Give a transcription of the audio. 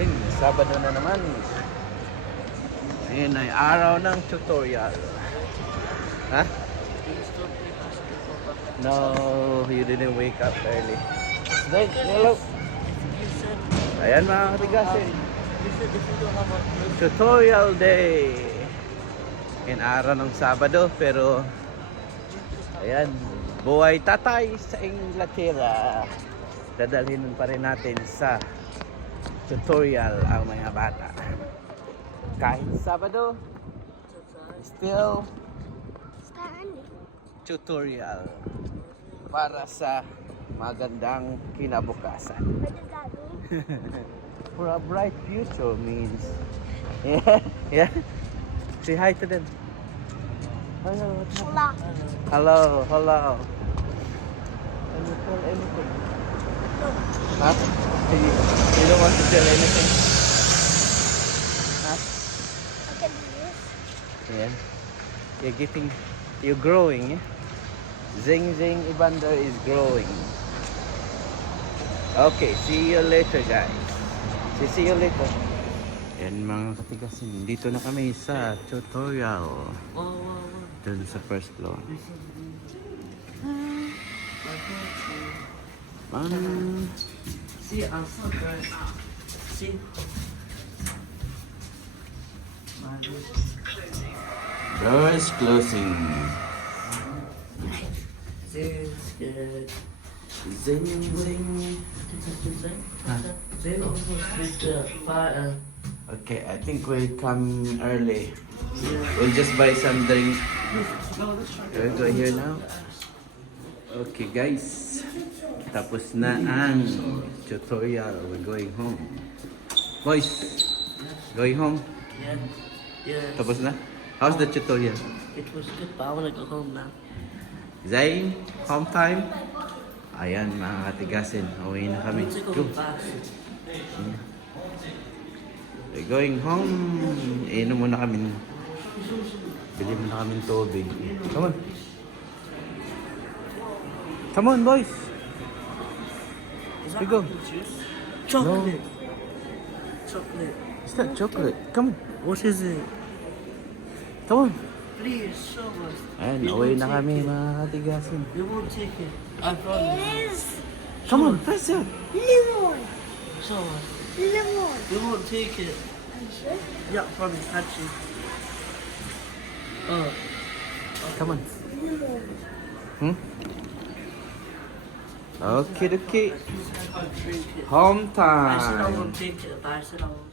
katigasin, Sabado na naman. Ayun ay araw ng tutorial. Ha? No, you didn't wake up early. Hello. Ayan mga katigasin. Tutorial day. Ayun araw ng Sabado pero ayan, buhay tatay sa Inglaterra. Dadalhin pa rin natin sa tutorial ang mga bata. Kahit Sabado, still tutorial para sa magandang kinabukasan. For a bright future means yeah. Say hi to them. Hello. Hello. Can you tell anything? No. Huh? You don't want to tell anything? Huh? I can do this. Yeah. You're growing. Yeah? Zing Evander is growing. Okay, see you later guys. See you later. Yan mga katigasin, dito na kami sa tutorial. Dun sa first floor. See, I'm so good. See? Door is closing. Zing, good. Zing. Zing almost reached the fire. Okay, I think we'll come early. We'll just buy some drink. We'll go here now. Okay guys, tapos na ang tutorial. We're going home. Boys, going home? Yeah. Tapos na? How's the tutorial? It was good, but I want to go home now. Zayn, home time? Ayan mga katigasin, uwi na kami. I need to Go. go fast. We're going home. Inom muna kami. Bili muna kami tubig. Come on. Come on, boys. Is We that go. apple juice? Chocolate. No. Chocolate. Is that chocolate? Come on. What is it? Come on. Please, show us. Ayan, We uwi won't na take kami it. mga katigasin. We won't take it. I promise. It is Come on, press it. lemon. Show us. Lemon. We won't take it. Are you sure? Yeah, promise. Actually. Oh. Come on. Lemon. Hmm? Okay. I can't drink it. Home I said I time. won't take it, but I said I won't.